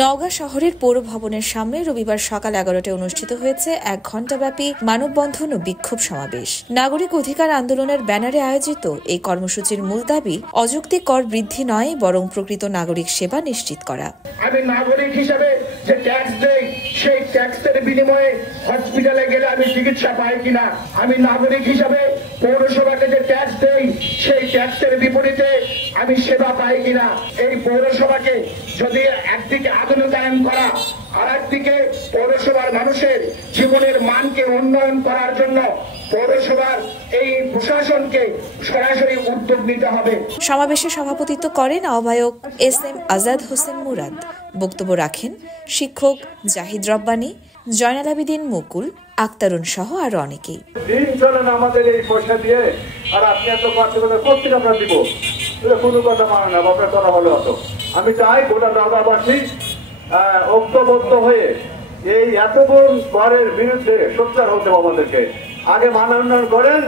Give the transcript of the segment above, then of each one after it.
নওগাঁ শহরের পৌর ভবনের সামনে রবিবার সকাল 11টায় অনুষ্ঠিত হয়েছে 1 ঘণ্টাব্যাপী মানববন্ধন ও বিক্ষোভ সমাবেশ। নাগরিক অধিকার আন্দোলনের ব্যানারে আয়োজিত এই কর্মসূচির মূল দাবি অযৌক্তিক কর বৃদ্ধি নয়, বরং প্রকৃত নাগরিক সেবা নিশ্চিত করা। আমি নাগরিক হিসেবে যে ট্যাক্স দেই, সেই ট্যাক্সের বিনিময়ে হসপিটালে গেলে আমি চিকিৎসা পাই কিনা, আমি নাগরিক হিসেবে পৌরসভাকে যে ট্যাক্স দেই, সেই ট্যাক্সের বিপরীতে আমি সেবা পাই কিনা, এই পৌরসভাকে যদি একদিকে আধুনিকায়ন করা আর একদিকে পৌরসভার মানুষের জীবনের মানকে উন্নয়ন করার জন্য পৌরসভার এই প্রশাসনকে সরাসরি উদ্যোগ নিতে হবে। সমাবেশে সভাপতিত্ব করেন আহ্বায়ক SM আজাদ হোসেন মুরাদ। বক্তব্য রাখেন শিক্ষক জাহিদ রব্বানী, জয়নাল আবেদিন মুকুল, আক্তারুন সহ আরো অনেকেই। দিন চলে না আমাদের এই পয়সা দিয়ে, আর আপনি এত করতে কোথেকে আমরা দিব? কোনো কথা মানে না, আপনার কথা হলো অত। আমি চাই গোটা নওগাঁবাসী ঐক্যবদ্ধ হয়ে এই এত বড় করের বিরুদ্ধে সোচ্চার হতে হবে। আমাদেরকে আগে মান উন্নয়ন করেন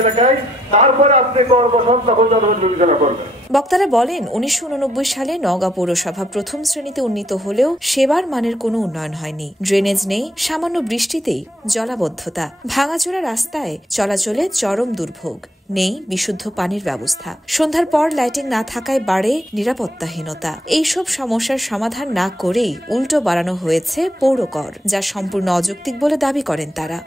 এলাকায়, তারপরে আপনি কর্মসংস্থান তখন জনগণ বিবেচনা করবেন। বক্তারা বলেন, 1989 সালে নওগাঁ পৌরসভা প্রথম শ্রেণীতে উন্নীত হলেও সেবার মানের কোনো উন্নয়ন হয়নি। ড্রেনেজ নেই, সামান্য বৃষ্টিতেই জলাবদ্ধতা, ভাঙাচোরা রাস্তায় চলাচলে চরম দুর্ভোগ, নেই বিশুদ্ধ পানির ব্যবস্থা। সন্ধ্যার পর লাইটিং না থাকায় বাড়ে নিরাপত্তাহীনতা। এইসব সমস্যার সমাধান না করেই উল্টো বাড়ানো হয়েছে পৌর কর, যা সম্পূর্ণ অযৌক্তিক বলে দাবি করেন তারা।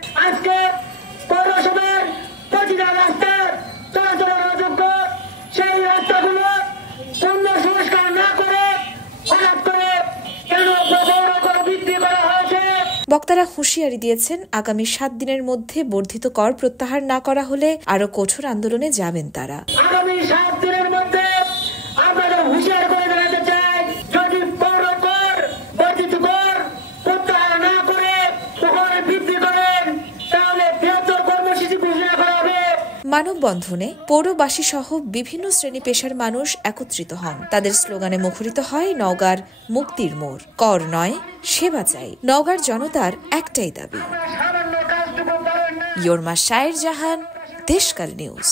বক্তারা হুঁশিয়ারি দিয়েছেন, আগামী 7 দিনের মধ্যে বর্ধিত কর প্রত্যাহার না করা হলে আরো কঠোর আন্দোলনে যাবেন তারা। আগামী 7 দিনের মধ্যে আমরা হুঁশিয়ারি করে জানাতে চাই, যদি পৌর কর বর্ধিত কর প্রত্যাহার না করে কর বৃদ্ধি করেন, তাহলে বৃহত্তর কর্মসূচি ঘোষণা করা হবে। মানববন্ধনে পৌরবাসী সহ বিভিন্ন শ্রেণী পেশার মানুষ একত্রিত হন। তাদের স্লোগানে মুখরিত হয় নওগাঁর মুক্তির মোড়, কর নয় সেবা চাই। নওগাঁর জনতার একটাই দাবি। ইয়র্মা শায়ের জাহান, দেশকাল নিউজ।